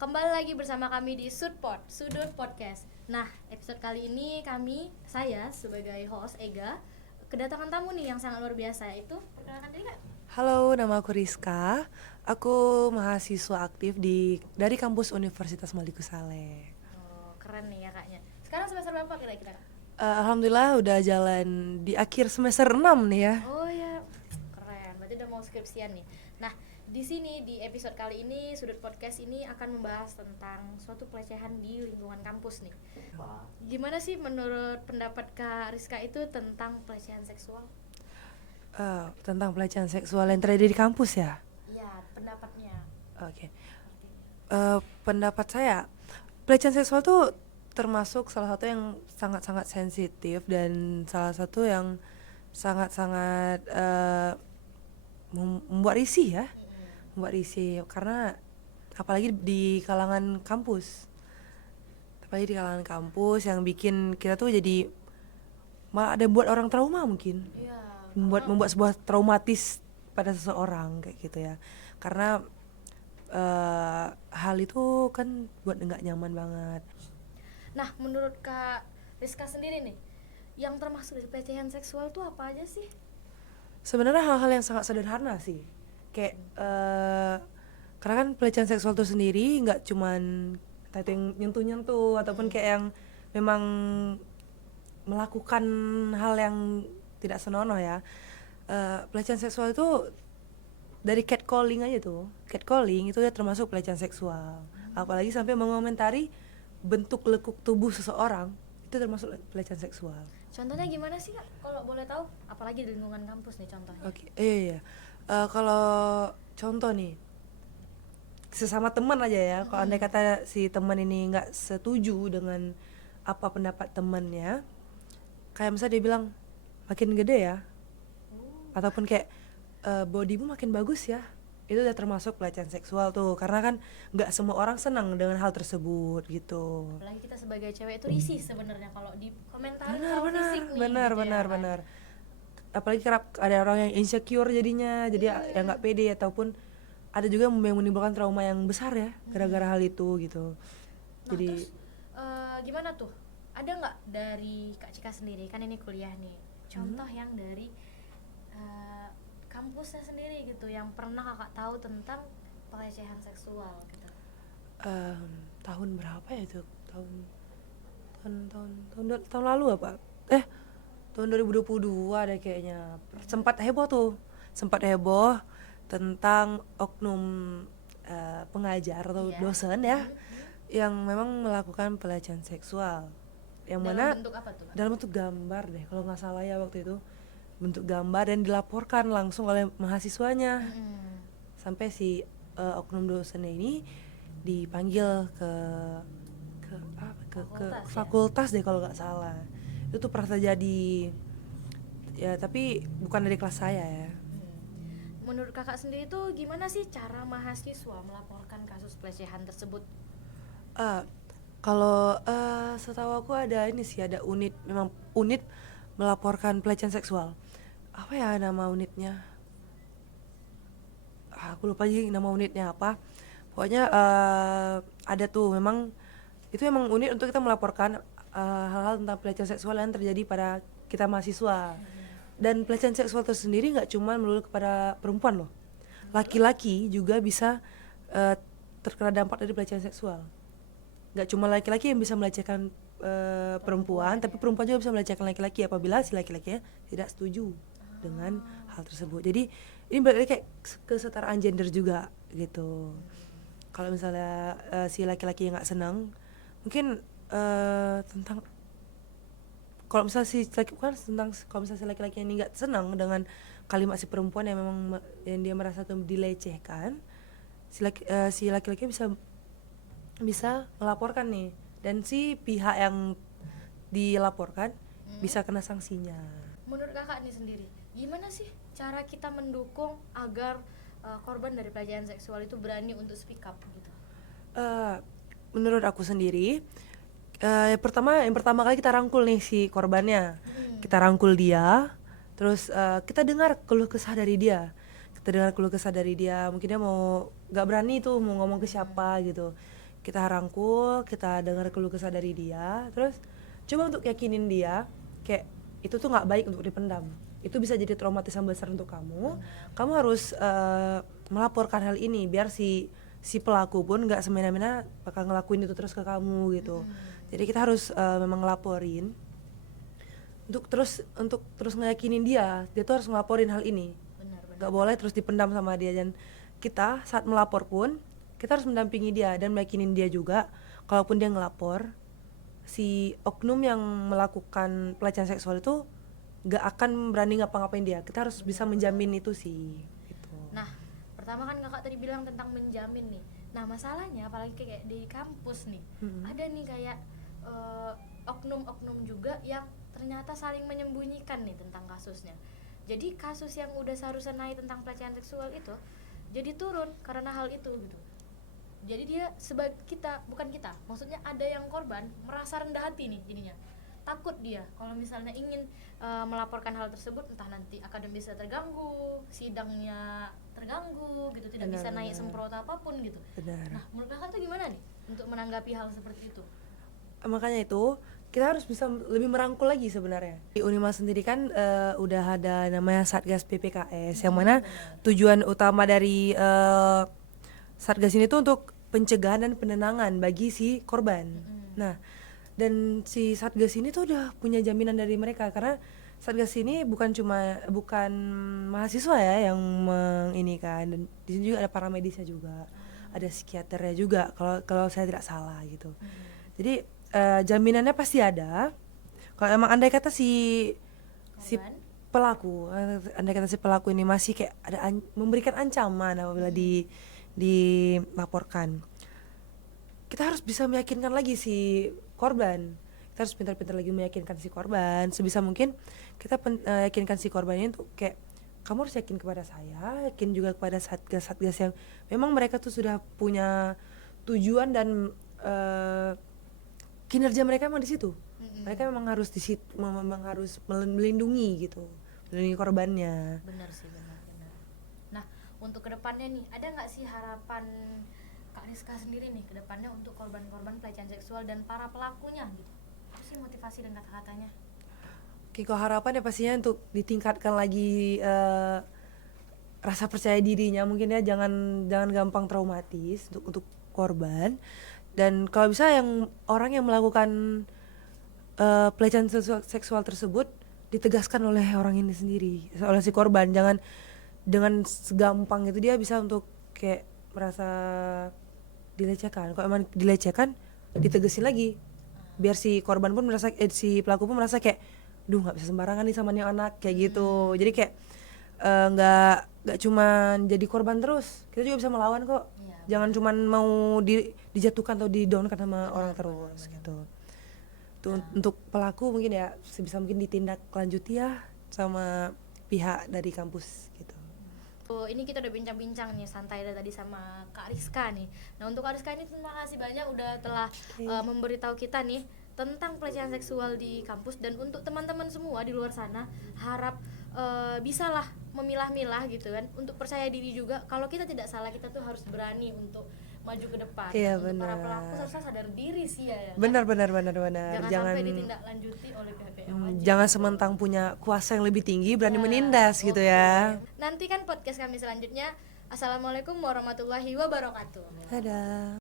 Kembali lagi bersama kami di Sudut Podcast. Nah, episode kali ini saya sebagai host Ega kedatangan tamu nih yang sangat luar biasa, yaitu perkenalkan diri Kak. Halo, nama aku Rizka. Aku mahasiswa aktif dari kampus Universitas Maliku Saleh. Oh, keren nih ya Kaknya. Sekarang semester berapa kira-kira Kak? Alhamdulillah udah jalan di akhir semester 6 nih ya. Oh ya, keren. Berarti udah mau skripsian nih. Nah, di sini di episode kali ini Sudut Podcast ini akan membahas tentang suatu pelecehan di lingkungan kampus nih. Gimana sih menurut pendapat Kak Rizka itu tentang pelecehan seksual? Tentang pelecehan seksual yang terjadi di kampus ya. Iya, pendapatnya. Oke. Pendapat saya, pelecehan seksual tuh termasuk salah satu yang sangat-sangat sensitif dan salah satu yang sangat-sangat membuat risih ya. Membuat risih karena apalagi di kalangan kampus yang bikin kita tuh jadi malah ada buat orang trauma mungkin, Iya. membuat sebuah traumatis pada seseorang kayak gitu ya, karena hal itu kan buat nggak nyaman banget. Nah, menurut Kak Rizka sendiri nih, yang termasuk dari pelecehan seksual tuh apa aja sih? Sebenarnya hal-hal yang sangat sederhana sih, kayak karena kan pelecehan seksual itu sendiri nggak cuman tadi yang nyentuh-nyentuh ataupun kayak yang memang melakukan hal yang tidak senonoh ya. Pelecehan seksual itu dari catcalling aja tuh, catcalling itu ya termasuk pelecehan seksual. Apalagi sampai mengomentari bentuk lekuk tubuh seseorang, itu termasuk pelecehan seksual. Contohnya gimana sih Kak? Kalau boleh tahu, apalagi di lingkungan kampus nih contohnya. Oke, iya. Kalau contoh nih, sesama teman aja ya. Kalau andai kata si teman ini nggak setuju dengan apa pendapat temannya, kayak misalnya dia bilang makin gede ya, ataupun kayak bodymu makin bagus ya, itu udah termasuk pelecehan seksual tuh, karena kan nggak semua orang senang dengan hal tersebut gitu. Apalagi kita sebagai cewek itu risih sebenarnya kalau di komentar fisik nih. Benar, gitu ya, kan? benar. Apalagi kerap ada orang yang insecure jadinya, jadi yang nggak pede, ataupun ada juga yang menimbulkan trauma yang besar ya gara-gara hal itu gitu. Nah, Jadi terus gimana tuh? Ada nggak dari Kak Cika sendiri, kan ini kuliah nih, contoh yang dari kampusnya sendiri gitu, yang pernah kakak tahu tentang pelecehan seksual gitu? tahun berapa ya itu, tahun lalu apa, tahun 2022 deh kayaknya, sempat heboh tentang oknum pengajar atau Iya. dosen ya, yang memang melakukan pelecehan seksual, yang Dalam mana bentuk apa tuh Kak? dalam bentuk gambar deh kalau nggak salah ya, waktu itu bentuk gambar, dan dilaporkan langsung oleh mahasiswanya. Sampai si oknum dosennya ini dipanggil ke fakultas deh kalau nggak salah. Itu tuh pernah terjadi ya, tapi bukan dari kelas saya ya. Menurut kakak sendiri tuh gimana sih cara mahasiswa melaporkan kasus pelecehan tersebut? Kalau setahu aku ada ini sih, ada memang unit melaporkan pelecehan seksual. Apa ya nama unitnya? Aku lupa lagi nama unitnya apa. Pokoknya ada tuh, memang itu memang unit untuk kita melaporkan hal-hal tentang pelecehan seksual yang terjadi pada kita mahasiswa. Dan pelecehan seksual itu sendiri nggak cuma melulu kepada perempuan loh. Laki-laki juga bisa terkena dampak dari pelecehan seksual. Nggak cuma laki-laki yang bisa melecehkan perempuan, tapi perempuan juga bisa melecehkan laki-laki apabila si laki-lakinya tidak setuju dengan hal tersebut. Jadi ini berarti kayak kesetaraan gender juga gitu. Kalau misalnya si laki-laki yang nggak senang, mungkin tentang, kalau misalnya si laki bukan tentang, kalau misalnya si laki-laki ini nggak senang dengan kalimat si perempuan yang memang yang dia merasa tuh dilecehkan, si laki-laki bisa melaporkan nih, dan si pihak yang dilaporkan bisa kena sanksinya. Menurut kakak nih sendiri, gimana sih cara kita mendukung agar korban dari pelecehan seksual itu berani untuk speak up gitu? Menurut aku sendiri, yang pertama kali kita rangkul nih si korbannya, kita rangkul dia, terus kita dengar keluh kesah dari dia, mungkin dia mau nggak berani tuh mau ngomong ke siapa gitu, kita rangkul, kita dengar keluh kesah dari dia, terus coba untuk yakinin dia kayak itu tuh nggak baik untuk dipendam, itu bisa jadi traumatisan besar untuk kamu. Kamu harus melaporkan hal ini biar si pelaku pun nggak semena-mena bakal ngelakuin itu terus ke kamu gitu. Jadi kita harus memang ngelaporin untuk terus ngeyakinin dia tuh harus ngelaporin hal ini. Nggak boleh terus dipendam sama dia. Dan kita saat melapor pun kita harus mendampingi dia dan meyakinin dia juga, kalaupun dia ngelapor, si oknum yang melakukan pelecehan seksual itu nggak akan berani ngapa-ngapain dia. Kita harus bisa menjamin itu sih gitu. Nah, pertama kan kakak tadi bilang tentang menjamin nih. Nah, masalahnya apalagi kayak di kampus nih, ada nih kayak oknum-oknum juga yang ternyata saling menyembunyikan nih tentang kasusnya. Jadi kasus yang udah seharusnya naik tentang pelecehan seksual itu jadi turun karena hal itu gitu. Jadi dia sebagai maksudnya ada yang korban merasa rendah hati nih jadinya. Takut dia kalau misalnya ingin melaporkan hal tersebut, entah nanti akademisnya terganggu, sidangnya terganggu gitu, tidak bisa naik semprot apapun gitu. Nah, menurut kakak tuh gimana nih untuk menanggapi hal seperti itu? Makanya itu kita harus bisa lebih merangkul lagi sebenarnya. Di Unima sendiri kan udah ada namanya Satgas PPKS, yang mana tujuan utama dari Satgas ini tuh untuk pencegahan dan penenangan bagi si korban. Nah, dan si Satgas ini tuh udah punya jaminan dari mereka, karena Satgas ini bukan mahasiswa ya yang menginikan, dan di sini juga ada paramedisnya juga, ada psikiaternya juga kalau saya tidak salah gitu. Jadi jaminannya pasti ada. Kalau emang andai kata si pelaku ini masih kayak ada memberikan ancaman apabila dilaporkan, kita harus bisa meyakinkan lagi si korban. Kita harus pintar-pintar lagi meyakinkan si korban. Sebisa mungkin kita yakinkan si korban ini untuk kayak, kamu harus yakin kepada saya, yakin juga kepada satgas yang memang mereka tuh sudah punya tujuan dan kinerja mereka memang di situ. Mereka memang harus melindungi gitu, melindungi korbannya. Benar sih, benar. Nah, untuk kedepannya nih, ada nggak sih harapan Kak Rizka sendiri nih kedepannya untuk korban-korban pelecehan seksual dan para pelakunya gitu? Apa sih motivasi dan kata-katanya? Oke, kalau harapan ya pastinya untuk ditingkatkan lagi rasa percaya dirinya, mungkin ya, jangan gampang traumatis untuk korban. Dan kalau bisa orang yang melakukan pelecehan seksual tersebut ditegaskan oleh orang ini sendiri, oleh si korban. Jangan dengan segampang itu dia bisa untuk kayak merasa dilecehkan. Kalau emang dilecehkan, ditegesin lagi biar si korban pun merasa si pelaku pun merasa kayak, duh nggak bisa sembarangan nih sama nih anak kayak gitu. Jadi kayak nggak cuman jadi korban terus, kita juga bisa melawan kok. Jangan cuman mau dijatuhkan atau didownkan sama orang terus gitu. Tuh, untuk pelaku mungkin ya sebisa mungkin ditindaklanjuti ya sama pihak dari kampus gitu. Ini kita udah bincang-bincang nih santai tadi sama Kak Rizka nih. Nah, untuk Kak Rizka ini terima kasih banyak udah telah memberitahu kita nih tentang pelecehan seksual di kampus. Dan untuk teman-teman semua di luar sana, harap bisalah memilah-milah gitu kan, untuk percaya diri juga. Kalau kita tidak salah, kita tuh harus berani untuk maju ke depan. Iya, untuk benar. para pelaku harusnya sadar diri sih ya. Benar. Jangan sampai ditindaklanjuti oleh pihak-pihak yang wajib. Jangan sementang punya kuasa yang lebih tinggi berani menindas gitu ya. Nanti kan podcast kami selanjutnya. Assalamualaikum warahmatullahi wabarakatuh. Dadah.